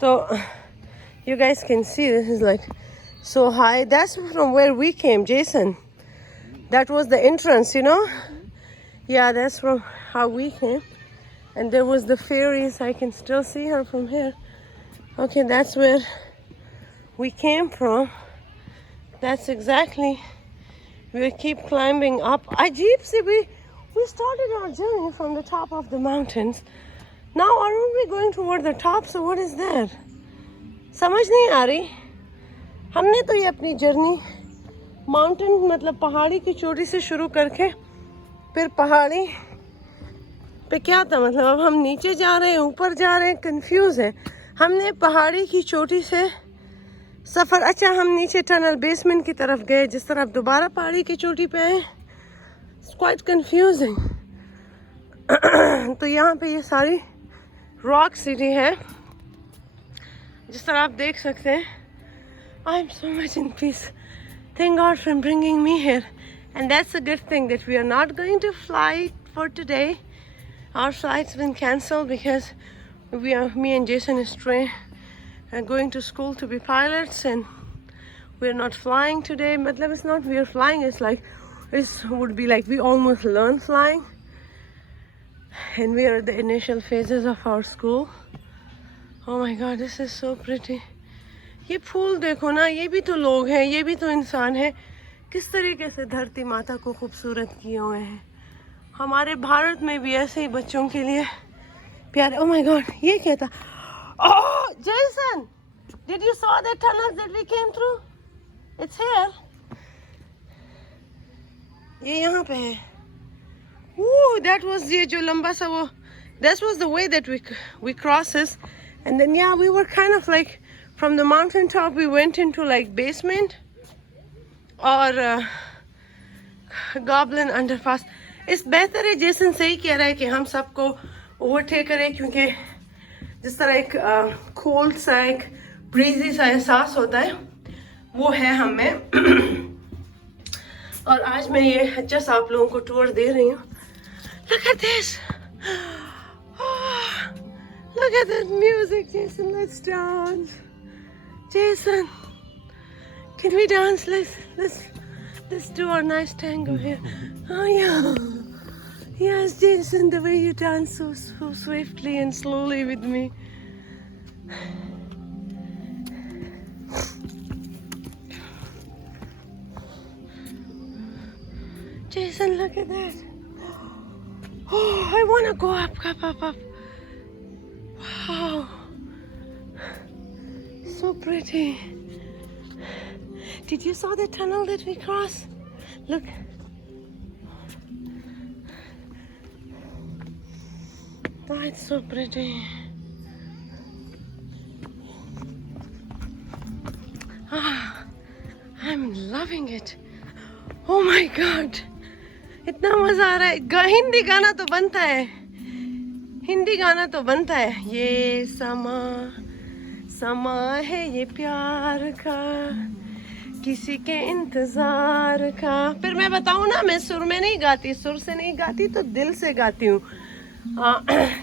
So you guys can see this is like so high. That's from where we came, Jason. That was the entrance, you know? Yeah, that's from how we came. And there was the ferries. I can still see her from here. Okay, that's where we came from. That's exactly. We keep climbing up. Ajib se we started our journey from the top of the mountains. Now aren't we going toward the top? So what is that? समझ नहीं आ रही. हमने तो ये अपनी journey mountain मतलब पहाड़ी की चोटी से शुरू करके फिर पहाड़ी पे क्या था मतलब अब हम नीचे जा रहे हैं ऊपर जा रहे हैं कंफ्यूज है. हमने पहाड़ी की चोटी से सफ़र अच्छा हम नीचे टनल बेसमेंट की तरफ गए जिस तरह अब दोबारा पहाड़ी की चोटी पे आए. It's quite confusing. तो यहाँ पे ये सारी रॉक सिटी है जिस तरह आप देख सकते हैं. I am so much in peace. Thank God for bringing me here and that's a good thing that we are not going to fly for today. Our flights been cancelled because me and Jason is going to school to be pilots and we're not flying today. Matlab it's not we're flying, it's like it would be like we almost learned flying and we are at the initial phases of our school. Oh my god, this is so pretty. ये फूल देखो ना, ये भी तो लोग हैं, ये भी तो इंसान है. किस तरीके से धरती माता को खूबसूरत किए हुए हैं. हमारे भारत में भी ऐसे ही बच्चों के लिए प्यारे. Oh my god, ये क्या था? Oh, Jason, did you saw the tunnels that we came through? It's here. ये यहाँ पे है. Ooh, that was ये जो लंबा सा वो. That was the way that we crosses, and then yeah, we were kind of like from the mountain top we went into like basement or Goblin underpass. इस बेहतर है जेसन सही कह रहा है कि हम सबको ओवरटेक करें क्योंकि जिस तरह एक कोल्ड सा एक ब्रीजी सा एहसास होता है वो है हमें. और आज मैं ये अच्छा सा आप लोगों को टूर दे रही हूँ. Look at this. Oh, look at that music, Jason. Let's dance. Jason, can we dance? Let's do our nice tango here. Oh yeah. Yes, Jason, the way you dance so swiftly and slowly with me. Jason, look at that. Oh, I want to go up. Wow. So pretty. Did you saw the tunnel that we crossed? Look. Oh, it's so pretty. Ah, I'm loving it. Oh my God. इतना मजा आ रहा है. हिंदी गाना तो बनता है. हिंदी गाना तो बनता है. ये समा है ये प्यार का किसी के इंतजार का. फिर मैं बताऊँ ना मैं सुर में नहीं गाती. सुर से नहीं गाती तो दिल से गाती हूँ.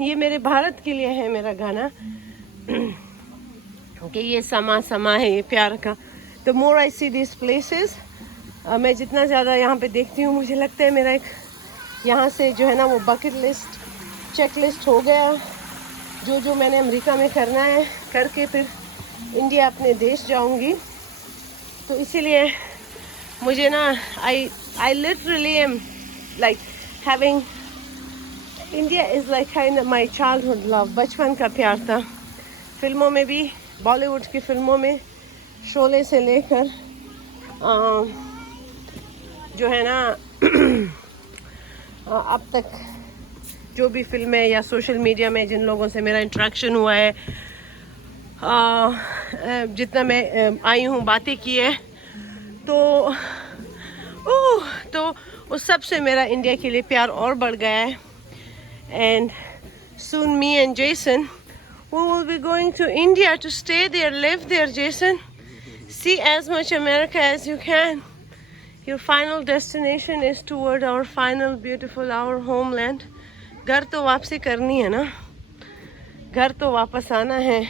ये मेरे भारत के लिए है मेरा गाना कि ये समा है ये प्यार का. The more I see these places, मैं जितना ज़्यादा यहाँ पे देखती हूँ मुझे लगता है मेरा एक यहाँ से जो है ना वो बकेट लिस्ट चेक लिस्ट हो गया. जो मैंने अमेरिका में करना है करके फिर इंडिया अपने देश जाऊँगी. तो इसीलिए मुझे ना I literally am like having India is like kind of my childhood love. बचपन का प्यार था. फिल्मों में भी बॉलीवुड की फिल्मों में शोले से लेकर जो है ना अब तक जो भी फिल्में या सोशल मीडिया में जिन लोगों से मेरा इंटरेक्शन हुआ है जितना मैं आई हूँ बातें की है तो उस सब से मेरा इंडिया के लिए प्यार और बढ़ गया है. And soon me and Jason we will be going to India to stay there, live there. Jason, see as much America as you can. Your final destination is toward our final beautiful our homeland. घर तो वापसी करनी है ना. घर तो वापस आना है.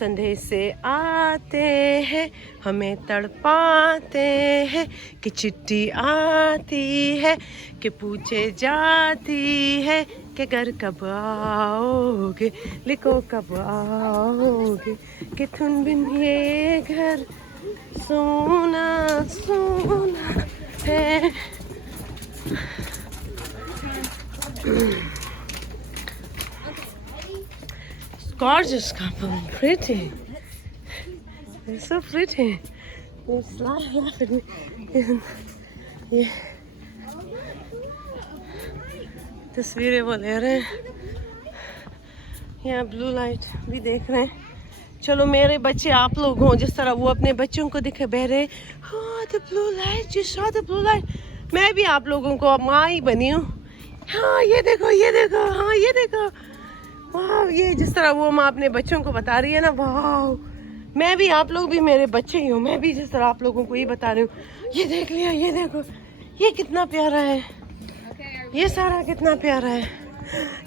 संदेश से आते हैं, हमें तड़पाते हैं कि चिट्ठी आती है कि पूछे जाती है कि घर कब आओगे, लिखो कब आओगे, कि तुम बिन ये घर सोना सोना है. Gorgeous couple, pretty. They're so pretty. They laugh at me. ये तस्वीरें वो ले रहे हैं. यहाँ ब्लू लाइट भी देख रहे हैं. चलो मेरे बच्चे आप लोग हों जिस तरह वो अपने बच्चों को दिखे बह रहे. हाँ the blue light, you saw the blue light. मैं भी आप लोगों को माँ ही बनी हूँ. हाँ ये देखो ये देखो, हाँ ये देखो. वाह, ये जिस तरह वो माँ अपने बच्चों को बता रही है ना, वाह. मैं भी, आप लोग भी मेरे बच्चे ही हो. मैं भी जिस तरह आप लोगों को ये बता रही हूँ. ये देख लिया, ये देखो, ये कितना प्यारा है. ये सारा कितना प्यारा है.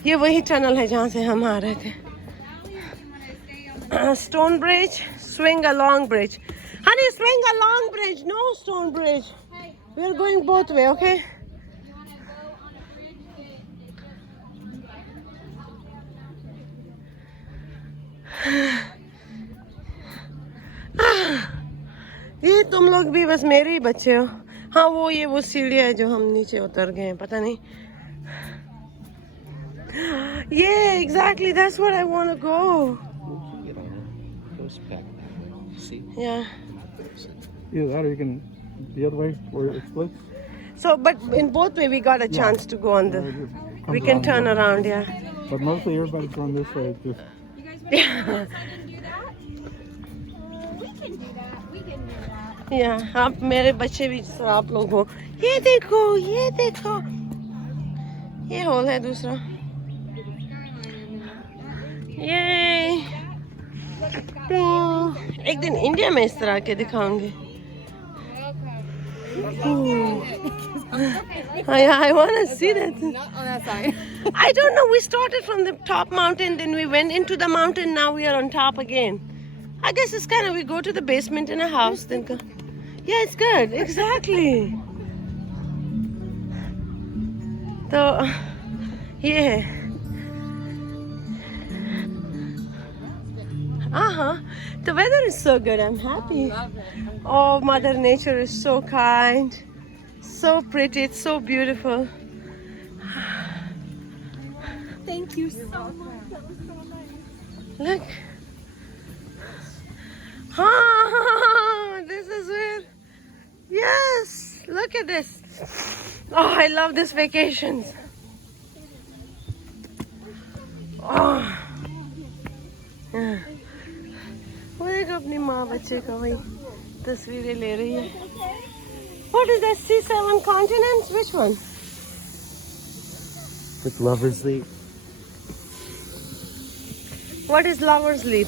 ये वही टनल है जहाँ से हम आ रहे थे. Stone bridge, swing along bridge. Honey, swing along bridge, no stone bridge. We are going both way, okay? ये तुम लोग भी बस मेरे ही बच्चे हो. हाँ वो सीढ़ियाँ है जो हम नीचे उतर गए हैं, पता नहीं. Yeah, exactly. That's what I want to go. Yeah. Either that or you can the other way where it splits. So, but in both way we got a chance to go on the. We can turn around, yeah. But mostly everybody's going this way. Just Yeah. Yeah. आप मेरे बच्चे भी जिस तरह आप लोग हो. ये देखो, ये देखो. ये होल है दूसरा. ये एक दिन इंडिया में इस तरह के दिखाऊंगी. I want to see that. Not on that side. I don't know. We started from the top mountain, then we went into the mountain. Now we are on top again. I guess it's kind of, we go to the basement in a house, then go. Yeah, it's good. Exactly. So, yeah. The weather is so good. I'm happy. Oh, Mother Nature is so kind. So pretty. It's so beautiful. Thank you so much. That was so nice. Look. Ah, this is where. Yes. Look at this. Oh, I love this vacations. Oh. Yeah. वो देखो अपनी माँ बच्चे का वही तस्वीरें ले रही है. What is that? C7 continents? Which one? With Lover's Leap. What is Lover's Leap?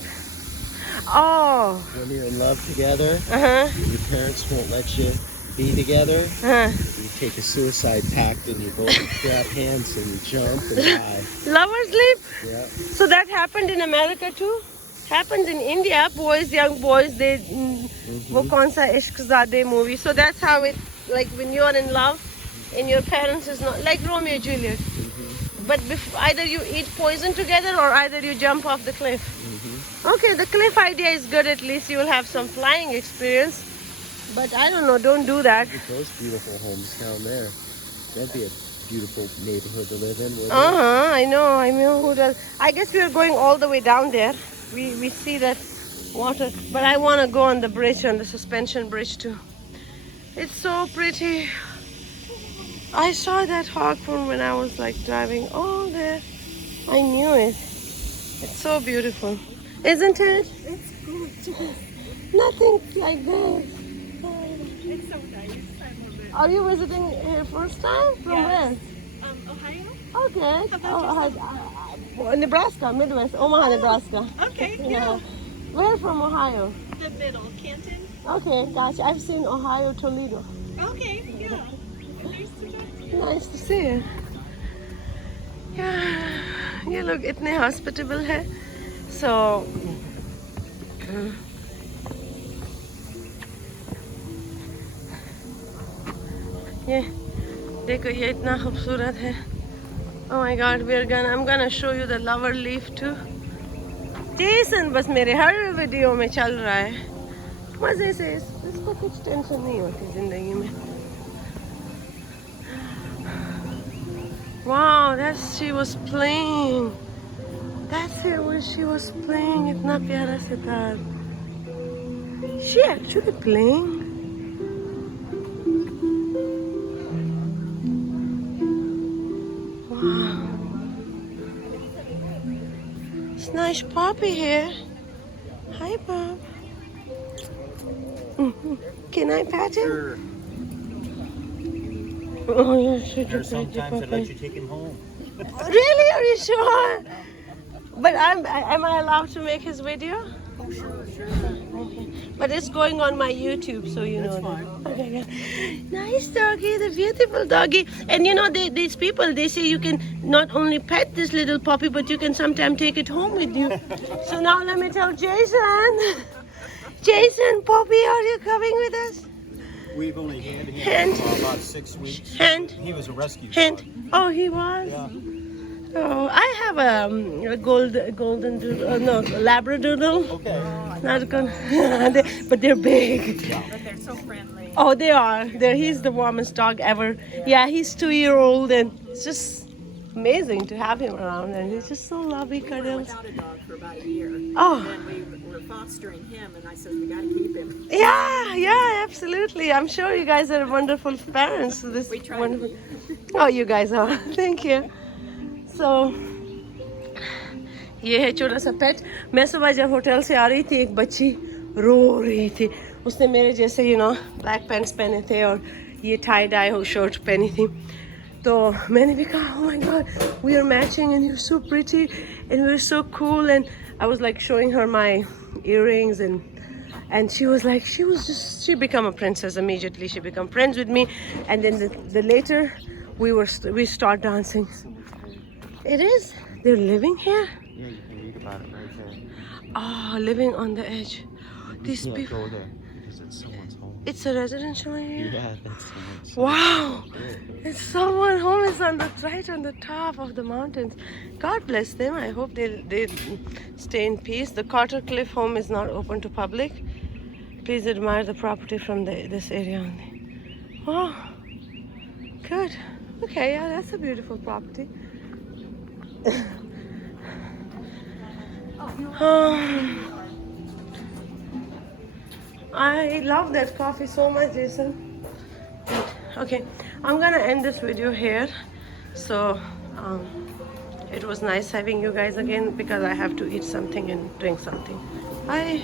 Oh. When you're in love together, Uh-huh. your parents won't let you be together. Uh-huh. You take a suicide pact and you both grab hands and you jump and die. Lover's Leap? Yeah. So that happened in America too? Happens in India. Boys, young boys, they वो कौन सा इश्क़-ज़ादे movie. So that's how it, like when you are in love and your parents is not, like Romeo and Juliet. But either you eat poison together or either you jump off the cliff. Okay, the cliff idea is good. At least you will have some flying experience. But I don't know, don't do that. Look at those beautiful homes down there. That'd be a beautiful neighborhood to live in, wouldn't it? I know who does. I guess we are going all the way down there. We see that water, but I want to go on the bridge, on the suspension bridge too. It's so pretty. I saw that hawk from when I was like driving all there. I knew it. It's so beautiful, isn't it? It's gorgeous. Nothing like this. It's so nice. I love it. Are you visiting here first time? From Yes. Ohio? where? Okay. How about Nebraska, Midwest, Omaha, Nebraska. Okay, Yeah. Where from Ohio? The middle, Canton? Okay, gotcha. I've seen Ohio, Toledo. Okay, yeah. Nice to meet you. Nice to see you. Yeah, ये लोग इतने hospitable है. So ये देखो ये इतना खूबसूरत है. Oh my God, I'm gonna show you the lover leaf too. Jason बस मेरे हर वीडियो में चल रहा है. मजे से इसको कुछ टेंशन नहीं होती जिंदगी में. Wow, she was playing. That's it, where she was playing. इतना प्यारा sitar. She actually playing. Wow. It's nice puppy here. Hi, Bob. Can I pet him? Sure. Oh, you're such a There's pretty sometimes I'd let you puppy. take him home. Really? Are you sure? But am I allowed to make his video? Oh, sure, sure. Okay. But it's going on my YouTube, so you know. That's that. Okay, good. Nice doggy, the beautiful doggy. And you know, these people, they say you can not only pet this little puppy, but you can sometimes take it home with you. So now let me tell Jason. Jason, puppy, are you coming with us? We've only had him Hand. for about 6 weeks. Hand. He was a rescue And dog. oh, he was. Yeah. Oh, I have a golden doodle, no, labradoodle. Okay. Not good, but they're big. But they're so friendly. Oh, they are. He's the warmest dog ever. Yeah, he's 2-year-old, and it's just amazing to have him around. And he's just so lovely, We were cuddles. without a dog for about a year. Oh. And then we were fostering him, and I said, we got to keep him. Yeah, absolutely. I'm sure you guys are wonderful parents to this We try to wonderful. Oh, you guys are. Thank you. So, ये है छोटा सा पेट. मैं सुबह जब hotel से आ रही थी एक बच्ची रो रही थी. उसने मेरे जैसे ब्लैक पैंट्स पहने थे और ये टाई डाई हो शर्ट पहनी थी. तो मैंने भी कहा, oh my God, we are matching and you're so pretty and we're so cool. And I was like showing her my earrings and she was like, she became a princess immediately. She became friends with me. And then the later we start dancing. It is? They're living here? Yeah, you can read about it right there. Oh, living on the edge. These You can't people. go there because it's someone's home. It's a residential area? Yeah, that's someone's Wow! Yeah. It's someone home is right on the top of the mountains. God bless them. I hope they stay in peace. The Carter Cliff home is not open to public. Please admire the property from this area only. Wow. Good. Okay, yeah, that's a beautiful property. I love that coffee so much, Jason. Okay, I'm gonna end this video here. So it was nice having you guys again because I have to eat something and drink something. Bye.